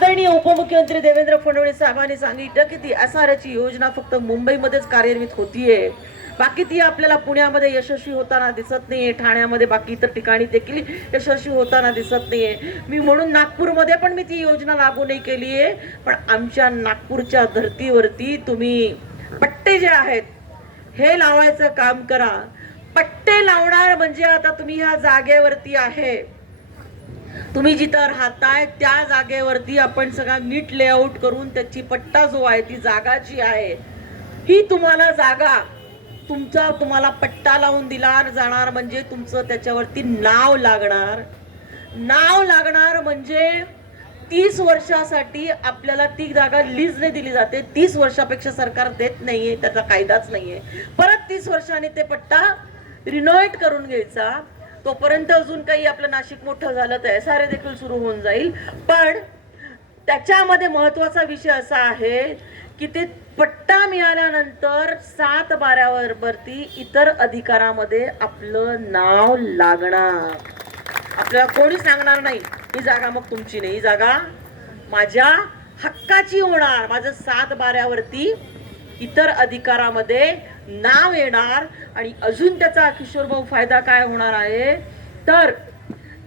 आदरणीय उपमुख्यमंत्री देवेंद्र फडणवीस साहेबांनी सांगितलं की ती एसआरची योजना फक्त मुंबईमध्येच कार्यान्वित होतीये, बाकी ती आपल्याला पुण्यामध्ये यशस्वी होताना दिसत नाहीये, ठाण्यामध्ये बाकी इतर ठिकाणी देखील यशस्वी होताना दिसत नाहीये. मी म्हणून नागपूरमध्ये पण मी ती योजना लागू नाही केली आहे. पण आमच्या नागपूरच्या धर्तीवरती तुम्ही पट्टे जे आहेत हे लावायचं काम करा. पट्टे लावणार म्हणजे आता तुम्ही ह्या जागेवरती आहे, तुम्ही जिथं राहताय त्या जागेवरती आपण सगळा नीट लेआउट करून त्याची पट्टा जो आहे ती जागाची आहे, ही तुम्हाला जागा तुम्हाला पट्टा लावून दिला जाणार म्हणजे तुमचं त्याच्यावरती नाव लागणार. नाव लागणार म्हणजे 30 वर्षासाठी आपल्याला ती जागा लीजने दिली जाते. 30 वर्षापेक्षा सरकार देत नाहीये, त्याचा कायदाच नाहीये. परत 30 वर्षांनी ते पट्टा रिनोव्हेट करून घ्यायचा. तोपर्यंत अजून काही आपलं नाशिक मोठं झालं तर एसआरए देखील सुरू होऊन जाईल. पण त्याच्यामध्ये महत्वाचा विषय असा आहे की ते पट्टा मिळाल्यानंतर 7/12वरती इतर अधिकारामध्ये आपलं नाव लागणार. आपल्याला कोणी सांगणार नाही ही जागा मग तुमची नाही, ही जागा माझ्या हक्काची होणार. माझं 7/12वरती इतर अधिकारामध्ये नाव येणार. आणि अजून त्याचा किशोर भाऊ फायदा काय होणार आहे तर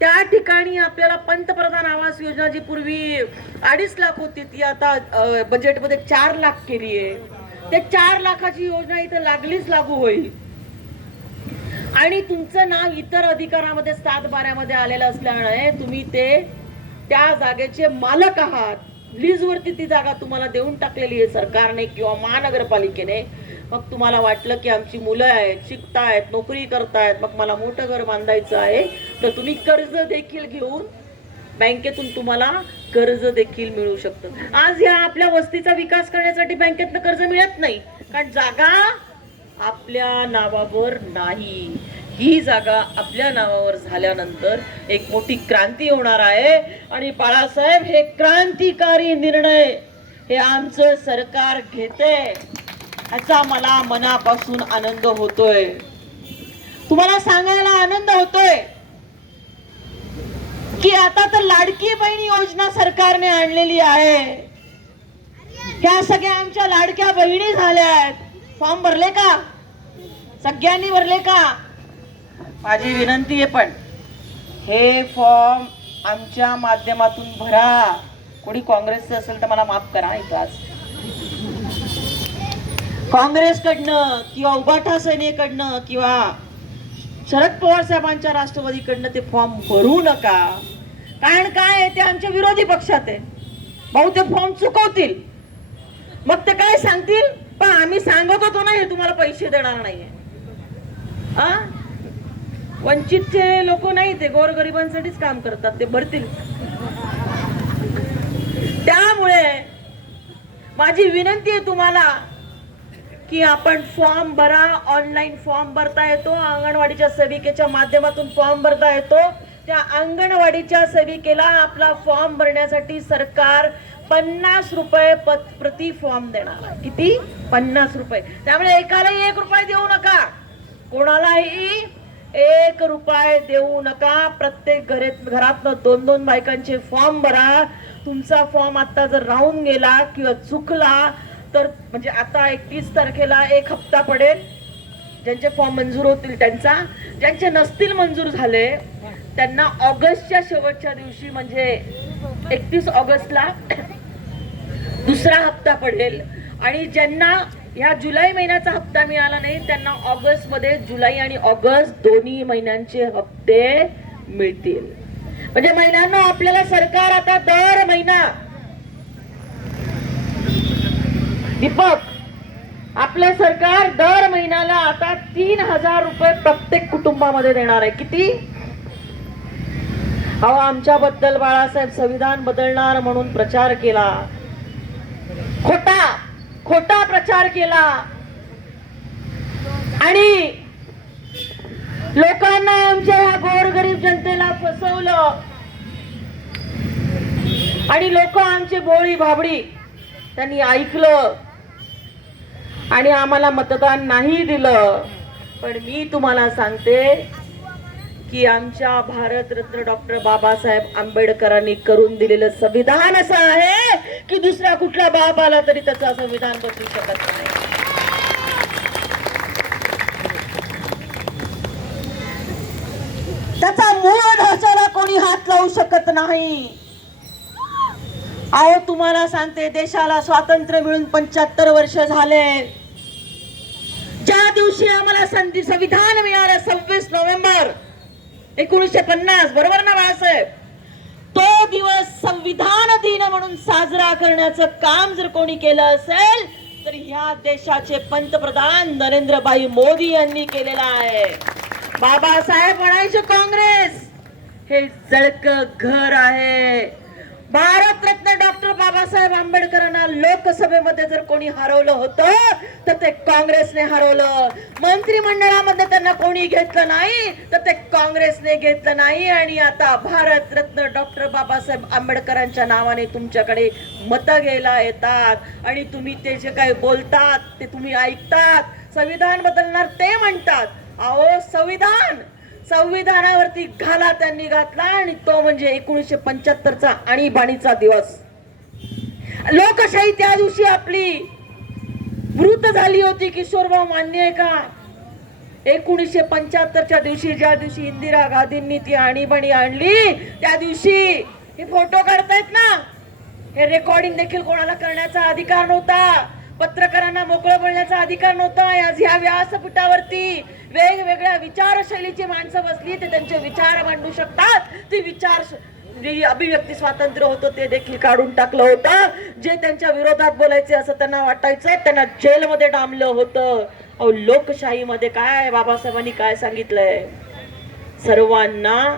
त्या ठिकाणी आपल्याला पंतप्रधान आवास योजना जी पूर्वी 2.5 लाख होती ती आता बजेटमध्ये 4 लाख केली आहे. ते 4 लाखाची योजना इथं लागू होईल. आणि तुमचं नाव इतर अधिकारामध्ये 7/12मध्ये आलेलं असल्यामुळे तुम्ही त्या जागेचे मालक आहात. लीजवरती ती जागा तुम्हाला देऊन टाकलेली आहे सरकारने किंवा महानगरपालिकेने. मग तुम्हाला वाटलं की आमची मुलं आहेत, शिकतायत, नोकरी करतायत, मग मला मोठं घर बांधायचं आहे, तर तुम्ही कर्ज देखील घेऊन बँकेतून तुम्हाला कर्ज देखील मिळू शकतं. आज या आपल्या वस्तीचा विकास करण्यासाठी बँकेतनं कर्ज मिळत नाही, कारण जागा आपल्या नावावर नाही. ही जागा आपल्या नावावर झाल्यानंतर एक मोठी क्रांती होणार आहे. आणि बाळासाहेब, हे क्रांतिकारी निर्णय हे आमचं सरकार घेते, याचा मला मनापासून आनंद होतोय. तुम्हाला सांगायला आनंद होतोय की आता तर लाडकी बहीण योजना सरकारने आणलेली आहे. ह्या सगळ्या आमच्या लाडक्या बहिणी झाल्या आहेत. फॉर्म भरले का? सगळ्यांनी भरले का? माझी विनंती आहे, पण हे फॉर्म आमच्या माध्यमातून भरा. कोणी काँग्रेसचं असेल तर मला माफ करा. इतिहास काँग्रेसकडनं किंवा उभाटा सेनेकडनं किंवा शरद पवार साहेबांच्या राष्ट्रवादीकडनं ते फॉर्म भरू नका. कारण काय, ते आमच्या विरोधी पक्षात आहे. भाऊ ते फॉर्म चुकवतील, मग ते काय सांगतील, पण आम्ही सांगत होतो ना हे तुम्हाला पैसे देणार नाहीये. वंचितचे लोक नाही, ते गोरगरिबांसाठीच काम करतात, ते भरतील. त्यामुळे माझी विनंती आहे तुम्हाला की आपण फॉर्म भरा. ऑनलाईन फॉर्म भरता येतो, अंगणवाडीच्या सेविकेच्या माध्यमातून फॉर्म भरता येतो. त्या अंगणवाडीच्या सेविकेला आपला फॉर्म भरण्यासाठी सरकार 50 रुपये प्रति फॉर्म देणार. किती? 50 रुपये. त्यामुळे एकालाही 1 रुपये देऊ नका, कोणालाही 1 रुपये देऊ नका. प्रत्येक घरातनं 2-2 बायकांचे फॉर्म भरा. तुमचा फॉर्म आता जर राहून गेला किंवा चुकला तर म्हणजे आता 31 तारखेला 1 हप्ता पडेल ज्यांचे फॉर्म मंजूर होतील त्यांचा. ज्यांचे नसतील मंजूर झाले त्यांना ऑगस्टच्या शेवटच्या दिवशी म्हणजे 31 ऑगस्टला दुसरा हप्ता पडेल. आणि ज्यांना या जुलै महिन्याचा हप्ता मिळाला नाही त्यांना ऑगस्ट मध्ये जुलै आणि ऑगस्ट दोन्ही महिन्यांचे हप्ते मिळतील. म्हणजे महिन्यांना आपल्याला सरकार आता दर महिना, दीपक, आपलं सरकार दर महिन्याला आता 3000 रुपये प्रत्येक कुटुंबामध्ये देणार आहे. किती? अहो, आमच्याबद्दल बाळासाहेब संविधान बदलणार म्हणून प्रचार केला, खोटा प्रचार केला आणि लोकांना, आमच्या ह्या गोरगरीब जनतेला फसवलं. आणि लोक आमचे बोळी भाबडी त्यांनी ऐकलं आणि आम्हाला मतदान नाही दिलं. पण मी तुम्हाला सांगते की आमच्या भारतरत्न डॉक्टर बाबासाहेब आंबेडकरांनी करून दिलेलं संविधान असं आहे की दुसऱ्या कुठला बाप आला तरी त्याचं संविधान बदलू शकत नाही. त्याचा मूळ ढाचाला कोणी हात लावू शकत नाही. अहो तुम्हाला सांगते, देशाला स्वातंत्र्य मिळून 75 वर्ष झाले. ज्या दिवशी आम्हाला संविधान मिळालं 26 नोव्हेंबर 1950, बरोबर ना बाळासाहेब, तो दिवस संविधान दिन म्हणून साजरा करण्याचं काम जर कोणी केलं असेल तर ह्या देशाचे पंतप्रधान नरेंद्रभाई मोदी यांनी केलेला आहे. बाबासाहेब म्हणायचे काँग्रेस हे जळकं घर आहे. भारतरत्न डॉक्टर बाबासाहेब आंबेडकरांना लोकसभेमध्ये जर कोणी हरवलं होतं तर ते काँग्रेसने हरवलं. मंत्रिमंडळामध्ये त्यांना कोणी घेतलं नाही तर ते काँग्रेसने घेतलं नाही. आणि आता भारतरत्न डॉक्टर बाबासाहेब आंबेडकरांच्या नावाने तुमच्याकडे मतं घ्यायला येतात आणि तुम्ही ते जे काही बोलतात ते तुम्ही ऐकतात. संविधान बदलणार ते म्हणतात. अहो संविधानावरती घाला त्यांनी घातला आणि तो म्हणजे 1975चा आणीबाणीचा दिवस. लोकशाही त्या दिवशी आपली मृत झाली होती. किशोरभाऊ, मान्य आहे का? 1975च्या दिवशी, ज्या दिवशी इंदिरा गांधींनी ती आणीबाणी आणली, त्या दिवशी हे फोटो काढतायत ना, हे रेकॉर्डिंग देखील कोणाला करण्याचा अधिकार नव्हता. पत्रकारांना मोकळं बोलण्याचा अधिकार नव्हता. आज ह्या व्यासपीठावरती वेगवेगळ्या विचारशैलीची माणसं बसली, ते त्यांचे विचार मांडू शकतात. ते विचार अभिव्यक्ती स्वातंत्र्य होतं ते देखील काढून टाकलं होतं. जे त्यांच्या विरोधात बोलायचे असं त्यांना वाटायचं त्यांना जेलमध्ये डांबलं होतं. अहो लोकशाहीमध्ये काय बाबासाहेबांनी काय सांगितलंय? सर्वांना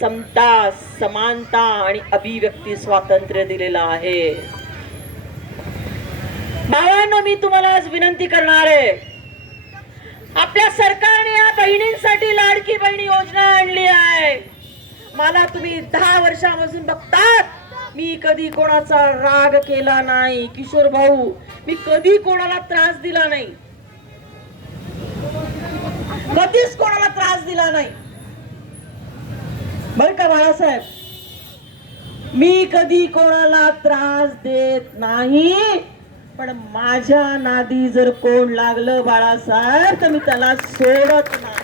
समता, समानता आणि अभिव्यक्ती स्वातंत्र्य दिलेलं आहे. भावांनो, मी तुम्हाला आज विनंती करणार आहे, आपल्या सरकारने या बहिणींसाठी लाडकी बहीण योजना आणली आहे. मला तुम्ही 10 वर्षापासून बघतात, मी कधी कोणाचा राग केला नाही. किशोर भाऊ, मी कधी कोणाला त्रास दिला नाही, कधीच कोणाला त्रास दिला नाही बर का बाळासाहेब. मी कधी कोणाला त्रास देत नाही, पण माझ्या नादी जर कोण लागलं बाळासाहेब तर मी त्याला सोडत नाही.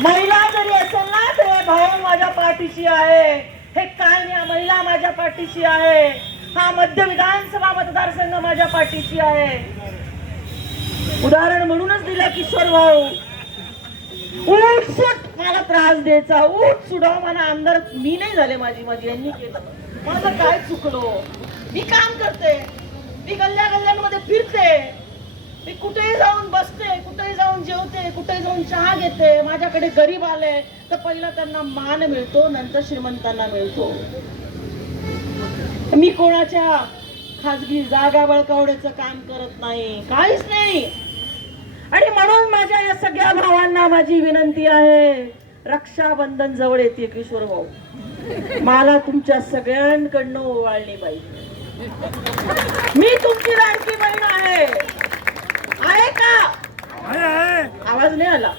महिला जरी असेल ना, ते भाऊ माझ्या पाठीशी आहे, हे काय नाही, महिला माझ्या पाठीशी आहे, हा मध्य विधानसभा मतदारसंघ माझ्या पाठीशी आहे. उदाहरण म्हणूनच दिलं किशोर भाऊ. उठसूट मला त्रास द्यायचा, उठ सुडाव मला आमदार मी नाही झाले, माझी यांनी केलं. माझं काय चुकलो? मी काम करते, मी गल्ल्या गल्ल्यांमध्ये फिरते, मी कुठेही जाऊन बसते, कुठेही जाऊन जेवते, कुठेही जाऊन चहा घेते. माझ्याकडे गरीब आले तर पहिला त्यांना मान मिळतो, नंतर श्रीमंतांना मिळतो. मी कोणाच्या खाजगी जागा बळकावण्याचं काम करत नाही, काहीच नाही. आणि म्हणून माझ्या या सगळ्या भावांना माझी विनंती आहे, रक्षाबंधन जवळ येते किशोर भाऊ, मला तुमच्या सगळ्यांकडनं ओवाळणी पाहिजे. मी तुमची लाडकी बहीण आहे का? आवाज नाही आला.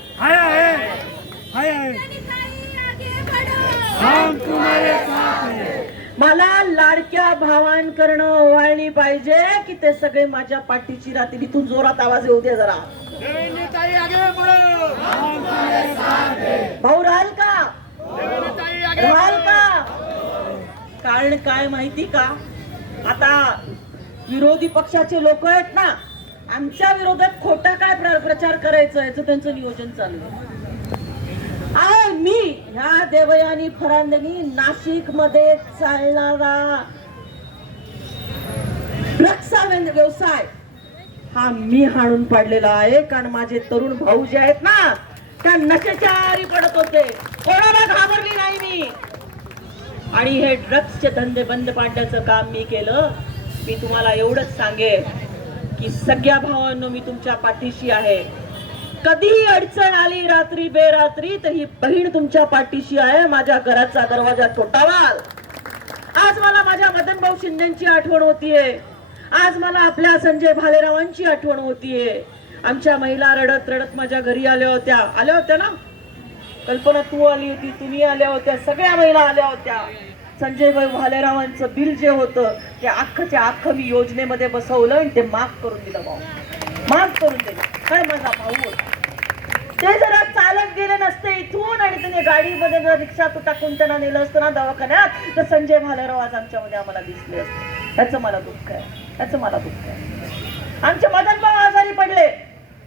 मला लाडक्या भावांकडनं ओवाळणी पाहिजे की ते सगळे माझ्या पाठीची राहतील. इथून जोरात आवाज येऊ दे जरा. भाऊ राहाल का? राहाल का? कारण काय माहिती का, आता विरोधी पक्षाचे लोक आहेत ना, आमच्या विरोधात खोटा काय प्रचार करायचं याचं त्यांचं नियोजन चालू आहे. मी ह्या देवयानी फरांदेनी नाशिक मध्ये चालणारा ड्रग्सचा व्यवसाय हा मी हाणून पाडलेला आहे. कारण माझे तरुण भाऊ जे आहेत ना, त्या नशेच्या आहारी पडत होते, कोणाला घाबरली नाही मी. आणि हे ड्रग्सचे धंदे बंद पाडण्याचं काम मी केलं. मी तुम्हाला एवढंच सांगेन की सगळ्या भावांनो, मी तुमच्या पाठीशी आहे. कधीही अडचण आली रात्री बेरात्री तर ही बहीण तुमच्या पाठीशी आहे. माझ्या घराचा दरवाजा ठोठावाल. आज मला माझ्या मदन भाऊ शिंदेची आठवण होतीये, आज मला आपल्या संजय भालेरावांची आठवण होतीये. आमच्या महिला रडत रडत माझ्या घरी आल्या होत्या ना, कल्पना तू आली होती, तुम्ही आल्या होत्या, सगळ्या महिला आल्या होत्या. संजय भालेरावांचं बिल जे होतं ते अख्खच्या अख्खं मी योजनेमध्ये बसवलं आणि ते माफ करून दिलं. भाऊ माफ करून दिलं. काय माझा भाऊ होता. ते जरा चालत गेले नसते इथून आणि त्याने गाडीमध्ये जर रिक्षात टाकून त्यांना नेलं असतं ना दवाखान्यात, तर संजय भालेराव आज आमच्यामध्ये आम्हाला दिसले असते. त्याचं मला दुःख आहे. त्याचं मला दुःख आहे. आमचे मदन भाऊ आजारी पडले.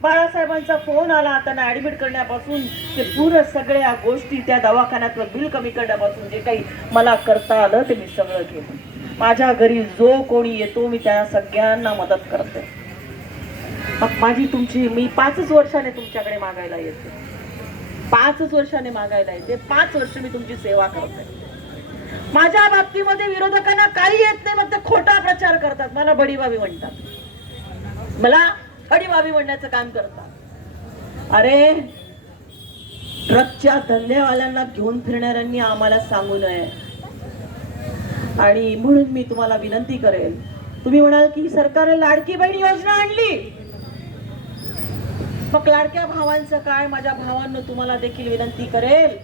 बाळासाहेबांचा फोन आला त्यांना ऍडमिट करण्यापासून ते पूर्ण सगळ्या गोष्टी त्या दवाखान्यातलं बिल कमी करण्यापासून जे काही मला करता आलं ते मी सगळं केलं. माझ्या घरी जो कोणी येतो मी त्या सगळ्यांना मदत करते. मग माझी तुमची मी 5 वर्षाने तुमच्याकडे मागायला येते. 5 वर्षाने मागायला येते. 5 वर्ष मी तुमची सेवा करते. माझ्या बाबतीमध्ये विरोधकांना काही येत नाही, मग ते खोटा प्रचार करतात. मला बडीबाबी म्हणतात. मला बडीबाबी म्हणण्याचं काम करतात. अरे ट्रकच्या धंदेवाल्यांना घेऊन फिरणाऱ्यांनी आम्हाला सांगू नये. आणि म्हणून मी तुम्हाला विनंती करेल. तुम्ही म्हणाल की सरकारने लाडकी बहीण योजना आणली, मग लाडक्या भावांचं काय? माझ्या भावांनो तुम्हाला देखील विनंती करेल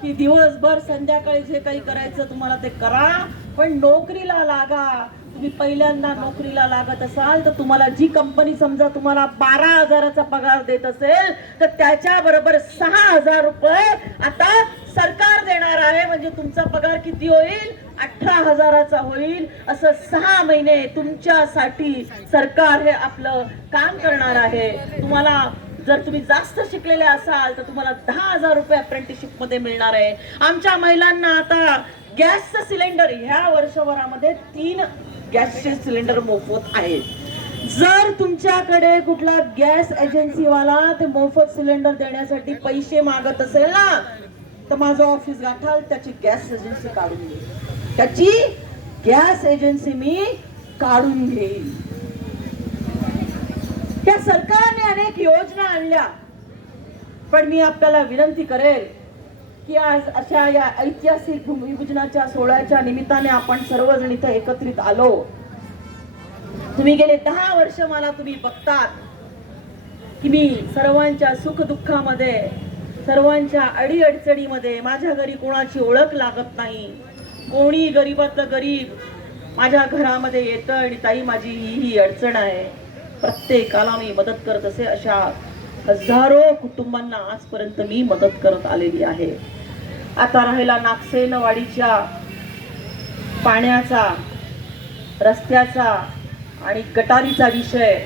की दिवसभर संध्याकाळी जे काही करायचं तुम्हाला ते करा, पण नोकरीला लागा. तुम्ही पहिल्यांदा नोकरीला लागत असाल तर तुम्हाला जी कंपनी समजा तुम्हाला 12,000चा पगार देत असेल तर त्याच्या बरोबर 6,000 रुपये आता सरकार देणार आहे. म्हणजे तुमचा पगार किती होईल? 18,000चा होईल. असं 6 महिने तुमच्यासाठी सरकार हे आपलं काम करणार आहे. तुम्हाला जर तुम्ही जास्त शिकलेले असाल तर तुम्हाला 10,000 रुपये अप्रेंटिसशिप मध्ये मिळणार आहे. आमच्या महिलांना आता गॅसचं सिलेंडर ह्या वर्षभरामध्ये 3 गॅसचे सिलेंडर मोफत आहेत. जर तुमच्याकडे कुठला गॅस एजन्सीवाला ते मोफत सिलेंडर देण्यासाठी पैसे मागत असेल ना, तर माझं ऑफिस गाठाल, त्याची गॅस एजन्सी काढून घेईल. त्याची गॅस एजन्सी मी काढून घेईल. त्या सरकारने अनेक योजना आणल्या, पण मी आपल्याला विनंती करेल की आज अशा या ऐतिहासिक भूमिपूजनाच्या सोहळ्याच्या निमित्ताने आपण सर्वजण इथं एकत्रित आलो. तुम्ही गेले 10 वर्ष मला तुम्ही बघतात की मी सर्वांच्या सुखदुःखामध्ये, सर्वांच्या अडीअडचणीमध्ये, माझ्या घरी कोणाची ओळख लागत नाही. कोणी गरीबातलं गरीब माझ्या घरामध्ये येतं आणि ताई माझी ही अडचण आहे, प्रत्येकाला मी मदत करत असे. अशा हजारो कुटुंबांना आजपर्यंत मी मदत करत आलेली आहे. आता राहिला नागसेनवाडीच्या पाण्याचा, रस्त्याचा आणि गटारीचा विषय.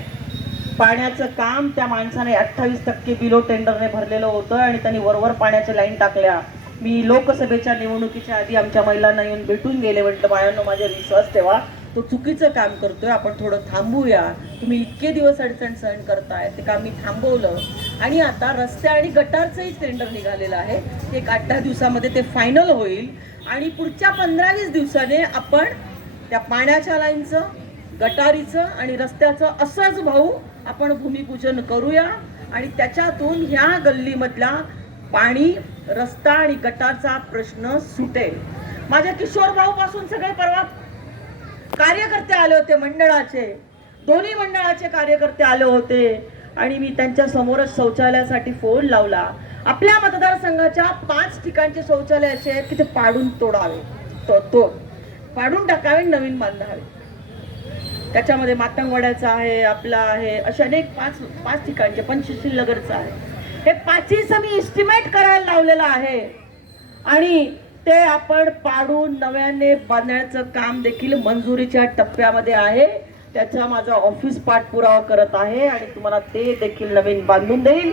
पाण्याचं काम त्या माणसाने 28% बिलो टेंडरने भरलेलं होतं आणि त्यांनी वरवर पाण्याच्या लाईन टाकल्या. मी लोकसभेच्या निवडणुकीच्या आधी आमच्या महिलांना येऊन भेटून गेले. म्हटलं बायांनो माझ्यावर विश्वास ठेवा, तो चुकीचं काम करतोय, आपण थोडं थांबूया. तुम्ही इतके दिवस अडचण सहन करताय, ते काम मी थांबवलं. आणि आता रस्ते आणि गटारचंही टेंडर निघालेलं आहे. एक 8-10 दिवसामध्ये ते फायनल होईल आणि पुढच्या 15-20 दिवसाने आपण त्या पाण्याच्या लाईनचं, गटारीचं आणि रस्त्याचं असंच भाऊ आपण भूमिपूजन करूया. आणि त्याच्यातून ह्या गल्लीमधला पाणी, रस्ता आणि गटारचा प्रश्न सुटेल. माझ्या किशोर भाऊ पासून सगळे परवा कार्यकर्ते आले होते मंडळाचे, दोन्ही मंडळाचे कार्यकर्ते आले होते आणि मी त्यांच्या समोरच शौचालयासाठी फोन लावला. आपल्या मतदारसंघाच्या 5 ठिकाणचे शौचालय असे आहेत की ते पाडून तोडावे, पाडून टाकावे, नवीन बांधावे. त्याच्यामध्ये मातंगवाड्याचा आहे, आपला आहे, असे अनेक 5 ठिकाणचे, पंचशील नगरचा आहे. हे 5हीचं मी एस्टिमेट करायला लावलेलं आहे आणि ते आपण पाडून नव्याने बांधण्याचं काम देखील मंजुरीच्या टप्प्यामध्ये आहे. त्याचा माझा ऑफिस पाठपुरावा करत आहे आणि तुम्हाला ते देखील नवीन बांधून देईल.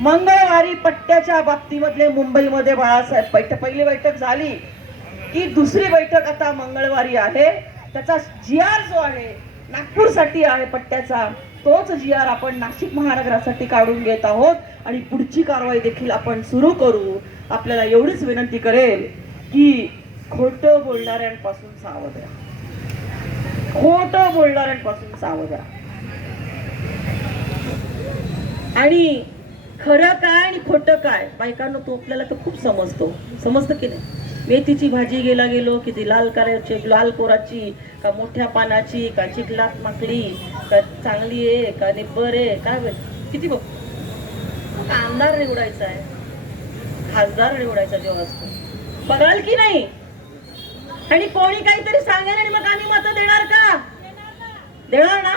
मंगळवारी पट्ट्याच्या बाबतीमधले मुंबईमध्ये बाळासाहेब पहिली बैठक झाली की दुसरी बैठक आता मंगळवारी आहे. त्याचा GR जो आहे नागपूरसाठी आहे पट्ट्याचा, तोच GR आपण नाशिक महानगरासाठी काढून घेत आहोत आणि पुढची कारवाई देखील आपण सुरू करू. आपल्याला एवढीच विनंती करेल की खोटं बोलणाऱ्यांपासून सावध राहा, खोटं बोलणाऱ्यांपासून सावध राहा. आणि खरं काय आणि खोटं काय बायकांनो तो आपल्याला तर खूप समजतं की नाही. मेथीची भाजी गेलो की ती लाल कोराची का मोठ्या पानाची का चिखलात माकली का चांगली आहे का निब्बर आहे काय किती बघ, अंधार निवडायचा आहे. खासदार निवडायचा जेव्हा असतो, बघाल की नाही? आणि कोणी काहीतरी सांगेल आणि मग आम्ही मतं देणार का? देणार ना?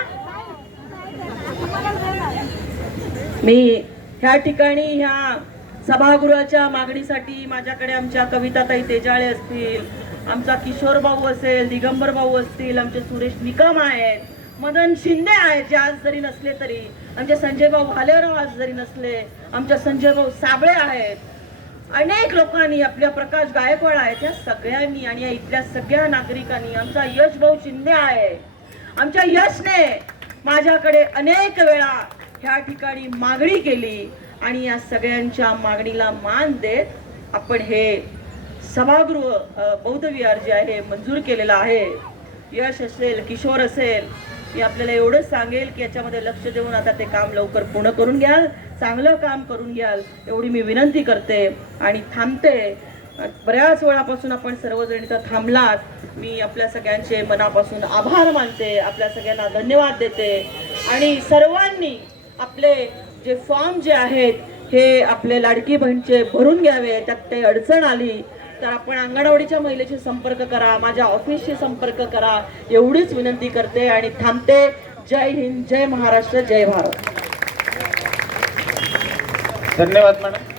मी ह्या ठिकाणी ह्या सभागृहाच्या मागणीसाठी माझ्याकडे आमच्या कविताताई तेजाळे असतील, आमचा किशोर भाऊ असेल, दिगंबर भाऊ असतील, आमचे सुरेश निकम आहेत, मदन शिंदे आहेत जे आज जरी नसले तरी, आमचे संजय भाऊ भालेराव आज जरी नसले, आमच्या संजय भाऊ साबळे आहेत, अनेक लोकांनी, आपल्या प्रकाश गायकवाड आहेत, या सगळ्यांनी आणि या इथल्या सगळ्या नागरिकांनी, आमचा यश भाऊ शिंदे आहे, आमच्या यशने माझ्याकडे अनेक वेळा ह्या ठिकाणी मागणी केली आणि या सगळ्यांच्या मागणीला मान देत आपण हे सभागृह बौद्ध विहार जे आहे मंजूर केलेलं आहे. यश असेल, किशोर असेल, मी आपल्याला एवढंच सांगेल की याच्यामध्ये लक्ष देऊन आता ते काम लवकर पूर्ण करून घ्याल, चांगलं काम करून घ्याल एवढी मी विनंती करते आणि थांबते. बऱ्याच वेळापासून आपण सर्वजण इथं थांबलात, मी आपल्या सगळ्यांचे मनापासून आभार मानते, आपल्या सगळ्यांना धन्यवाद देते आणि सर्वांनी आपले जे फॉर्म जे आहेत हे आपले लाडकी बहीणचे भरून घ्यावे. त्यात काही अडचण आली तर आपण अंगणवाडीच्या महिलेशी संपर्क करा, माझ्या ऑफिसशी संपर्क करा, एवढीच विनंती करते आणि थांबते. जय हिंद, जय महाराष्ट्र, जय भारत. धन्यवाद मॅडम.